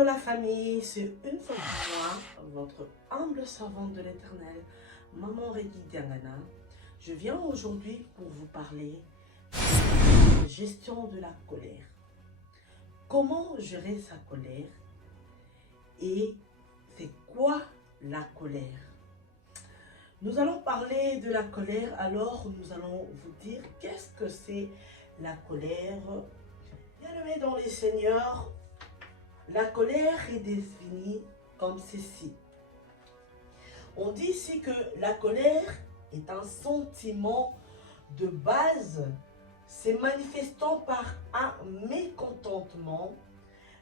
Hello la famille, c'est une fois de moi, votre humble servante de l'Éternel, Maman Reggie Diangana. Je viens aujourd'hui pour vous parler de la gestion de la colère. Comment gérer sa colère et c'est quoi la colère? Nous allons parler de la colère, alors nous allons vous dire qu'est-ce que c'est la colère. Bien-aimés dans les seigneurs, la colère est définie comme ceci. On dit ici que la colère est un sentiment de base, se manifestant par un mécontentement,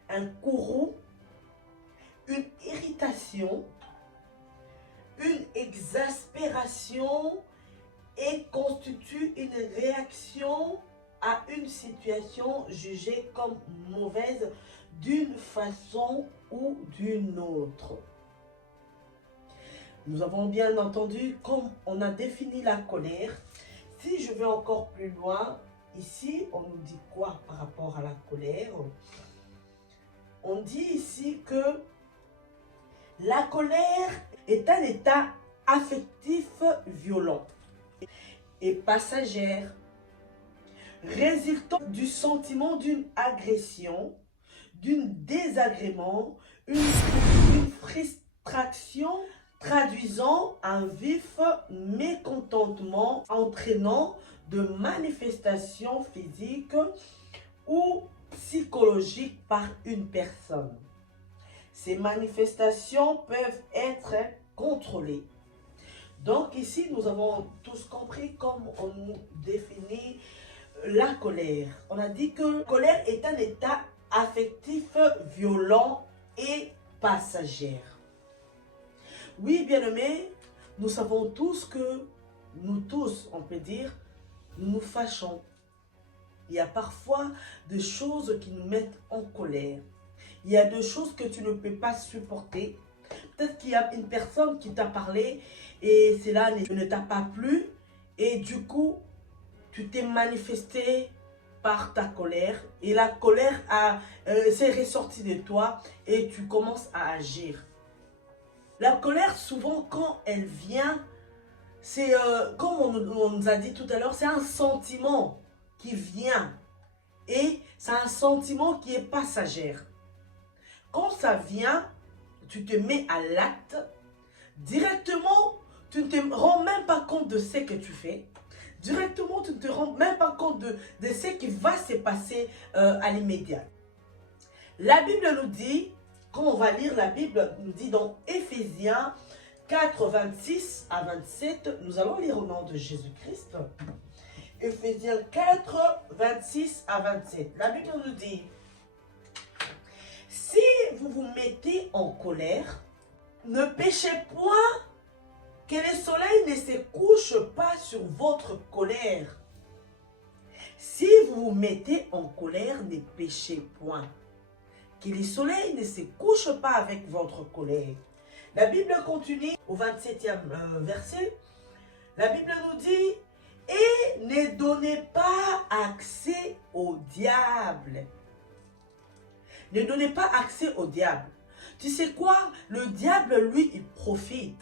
un courroux, une irritation, une exaspération et constitue une réaction à une situation jugée comme mauvaise d'une façon ou d'une autre. Nous avons bien entendu comme on a défini la colère. Si je vais encore plus loin, ici on nous dit quoi par rapport à la colère? On dit ici que la colère est un état affectif violent et passagère, résultant du sentiment d'une agression, d'un désagrément, une frustration traduisant un vif mécontentement entraînant de manifestations physiques ou psychologiques par une personne. Ces manifestations peuvent être contrôlées. Donc ici, nous avons tous compris comme on nous définit la colère. On a dit que la colère est un état affectif, violent et passagère. Oui, bien-aimés, nous savons tous que, nous tous, on peut dire, nous nous fâchons. Il y a parfois des choses qui nous mettent en colère. Il y a des choses que tu ne peux pas supporter. Peut-être qu'il y a une personne qui t'a parlé et cela ne t'a pas plu. Et du coup, tu t'es manifesté par ta colère. Et la colère s'est ressortie de toi et tu commences à agir. La colère, souvent, quand elle vient, c'est comme on nous a dit tout à l'heure, c'est un sentiment qui vient. Et c'est un sentiment qui est passager. Quand ça vient, tu te mets à l'acte, directement, tu ne te rends même pas compte de ce que tu fais. Directement, tu ne te rends même pas compte de ce qui va se passer à l'immédiat. La Bible nous dit, quand on va lire la Bible, nous dit dans Éphésiens 4, 26 à 27, nous allons lire au nom de Jésus-Christ. Éphésiens 4, 26 à 27. La Bible nous dit, si vous vous mettez en colère, ne péchez point, que le soleil ne se couche pas sur votre colère. Si vous vous mettez en colère, ne péchez point, que le soleil ne se couche pas avec votre colère. La Bible continue au 27e verset. La Bible nous dit, et ne donnez pas accès au diable. Ne donnez pas accès au diable. Tu sais quoi? Le diable, lui, il profite.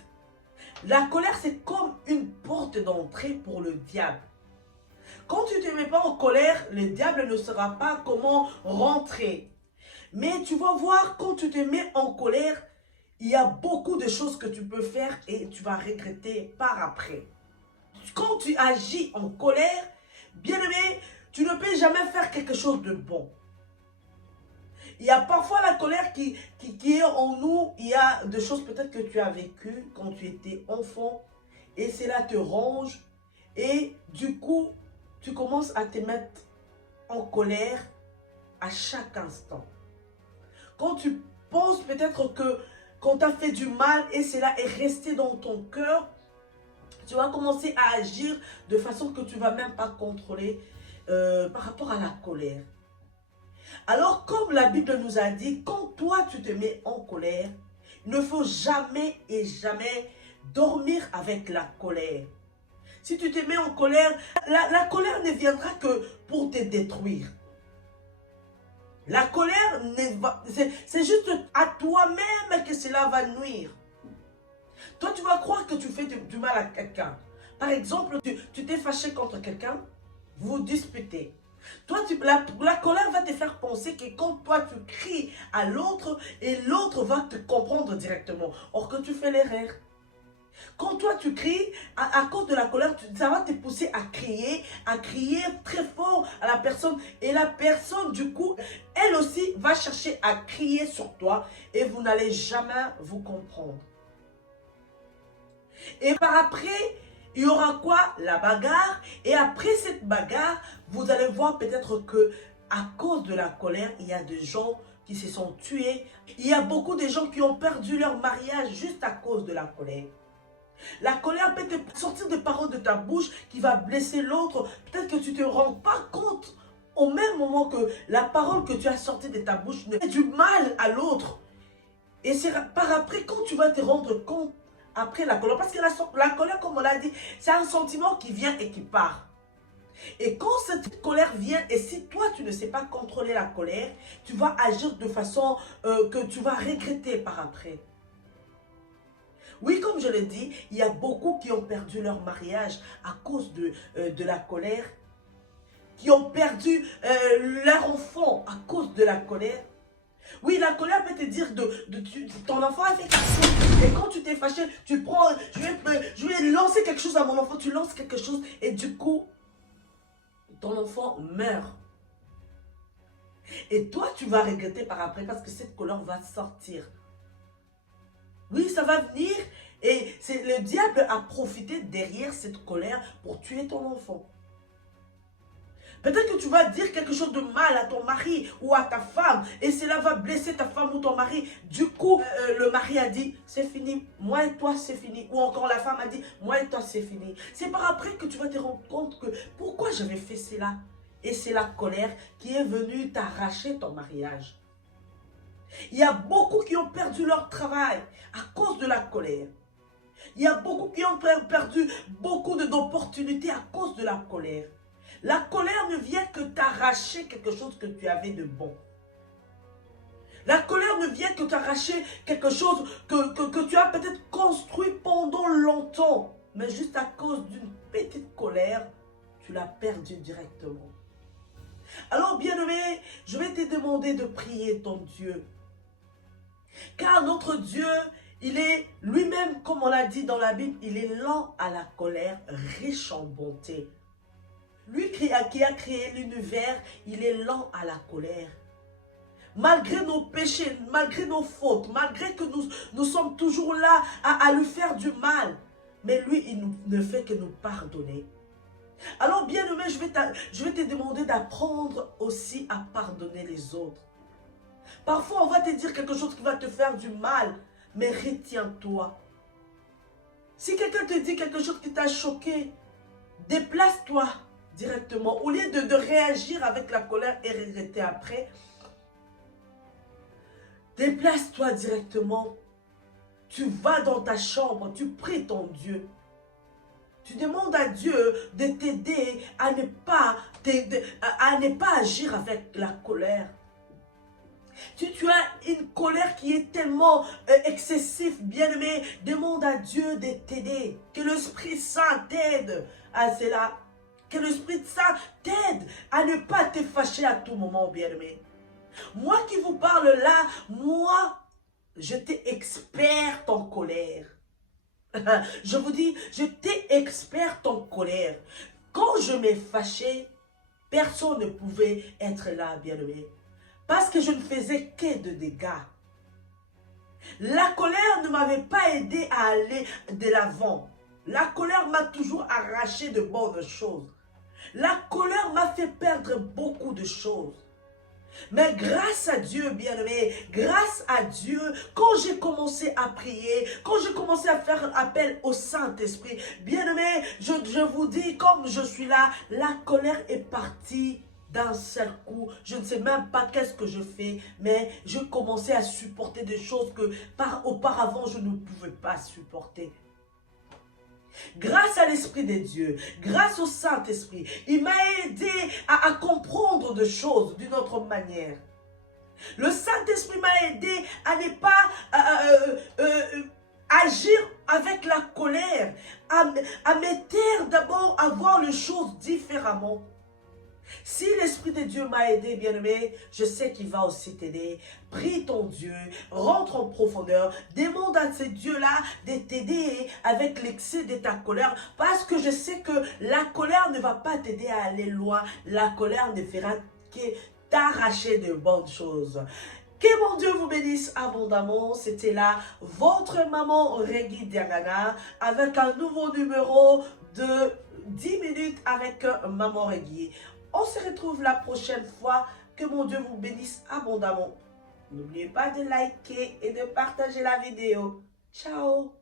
La colère, c'est comme une porte d'entrée pour le diable. Quand tu ne te mets pas en colère, le diable ne saura pas comment rentrer. Mais tu vas voir, quand tu te mets en colère, il y a beaucoup de choses que tu peux faire et tu vas regretter par après. Quand tu agis en colère, bien aimé, tu ne peux jamais faire quelque chose de bon. Il y a parfois la colère qui est en nous. Il y a des choses peut-être que tu as vécues quand tu étais enfant. Et cela te ronge. Et du coup, tu commences à te mettre en colère à chaque instant. Quand tu penses peut-être que qu'on t'a fait du mal et cela est resté dans ton cœur, tu vas commencer à agir de façon que tu ne vas même pas contrôler par rapport à la colère. Alors, comme la Bible nous a dit, quand toi tu te mets en colère, il ne faut jamais et jamais dormir avec la colère. Si tu te mets en colère, la colère ne viendra que pour te détruire. La colère, c'est juste à toi-même que cela va nuire. Toi, tu vas croire que tu fais du mal à quelqu'un. Par exemple, tu t'es fâché contre quelqu'un, vous disputez. Toi, la colère va te faire penser que quand toi, tu cries à l'autre, et l'autre va te comprendre directement. Or que tu fais l'erreur. Quand toi, tu cries, à cause de la colère, ça va te pousser à crier très fort à la personne. Et la personne, du coup, elle aussi va chercher à crier sur toi et vous n'allez jamais vous comprendre. Et par après, il y aura quoi? La bagarre. Et après cette bagarre, vous allez voir peut-être que à cause de la colère, il y a des gens qui se sont tués. Il y a beaucoup de gens qui ont perdu leur mariage juste à cause de la colère. La colère peut te sortir des paroles de ta bouche qui va blesser l'autre. Peut-être que tu ne te rends pas compte au même moment que la parole que tu as sortie de ta bouche fait du mal à l'autre. Et c'est par après, quand tu vas te rendre compte, après la colère, parce que la colère, comme on l'a dit, c'est un sentiment qui vient et qui part. Et quand cette colère vient, et si toi tu ne sais pas contrôler la colère, tu vas agir de façon que tu vas regretter par après. Oui, comme je l'ai dit, il y a beaucoup qui ont perdu leur mariage à cause de la colère, qui ont perdu leur enfant à cause de la colère. Oui, la colère peut te dire ton enfant a fait quelque chose. Et quand tu t'es fâché, tu prends, je vais lancer quelque chose à mon enfant, tu lances quelque chose et du coup, ton enfant meurt. Et toi, tu vas regretter par après parce que cette colère va sortir. Oui, ça va venir et le diable a profité derrière cette colère pour tuer ton enfant. Peut-être que tu vas dire quelque chose de mal à ton mari ou à ta femme et cela va blesser ta femme ou ton mari. Du coup, le mari a dit, c'est fini, moi et toi c'est fini. Ou encore la femme a dit, moi et toi c'est fini. C'est par après que tu vas te rendre compte que pourquoi j'avais fait cela. Et c'est la colère qui est venue t'arracher ton mariage. Il y a beaucoup qui ont perdu leur travail à cause de la colère. Il y a beaucoup qui ont perdu beaucoup d'opportunités à cause de la colère. La colère ne vient que t'arracher quelque chose que tu avais de bon. La colère ne vient que t'arracher quelque chose que tu as peut-être construit pendant longtemps. Mais juste à cause d'une petite colère, tu l'as perdu directement. Alors bien-aimé, je vais te demander de prier ton Dieu. Car notre Dieu, il est lui-même, comme on l'a dit dans la Bible, il est lent à la colère, riche en bonté. Lui qui a créé l'univers, il est lent à la colère. Malgré nos péchés, malgré nos fautes, malgré que nous sommes toujours là à lui faire du mal, mais lui, il ne fait que nous pardonner. Alors bien aimé, je vais te demander d'apprendre aussi à pardonner les autres. Parfois, on va te dire quelque chose qui va te faire du mal, mais retiens-toi. Si quelqu'un te dit quelque chose qui t'a choqué, déplace-toi directement. Au lieu de réagir avec la colère et regretter après, déplace-toi directement. Tu vas dans ta chambre, tu pries ton Dieu. Tu demandes à Dieu de t'aider à ne pas agir avec la colère. Si tu as une colère qui est tellement excessive, bien-aimé, demande à Dieu de t'aider. Que l'Esprit Saint t'aide à cela. Que l'Esprit Saint t'aide à ne pas te fâcher à tout moment, bien-aimé. Moi qui vous parle là, moi, je t'ai experte en colère. Je vous dis, je t'ai experte en colère. Quand je m'ai fâché, personne ne pouvait être là, bien-aimé. Parce que je ne faisais que de dégâts. La colère ne m'avait pas aidé à aller de l'avant. La colère m'a toujours arraché de bonnes choses. La colère m'a fait perdre beaucoup de choses. Mais grâce à Dieu, bien-aimé, grâce à Dieu, quand j'ai commencé à prier, quand j'ai commencé à faire appel au Saint-Esprit, bien-aimé, je vous dis, comme je suis là, la colère est partie d'un seul coup. Je ne sais même pas qu'est-ce que je fais, mais je commençais à supporter des choses que auparavant je ne pouvais pas supporter. Grâce à l'Esprit de Dieu, grâce au Saint-Esprit, il m'a aidé à comprendre des choses d'une autre manière. Le Saint-Esprit m'a aidé à ne pas agir avec la colère, à me taire d'abord, à voir les choses différemment. Si l'Esprit de Dieu m'a aidé, bien-aimé, je sais qu'il va aussi t'aider. Prie ton Dieu, rentre en profondeur, demande à ce Dieu-là de t'aider avec l'excès de ta colère, parce que je sais que la colère ne va pas t'aider à aller loin. La colère ne fera que t'arracher de bonnes choses. Que mon Dieu vous bénisse abondamment. C'était là votre maman Reggie Diagana avec un nouveau numéro de 10 minutes avec maman Reggie. On se retrouve la prochaine fois. Que mon Dieu vous bénisse abondamment. N'oubliez pas de liker et de partager la vidéo. Ciao!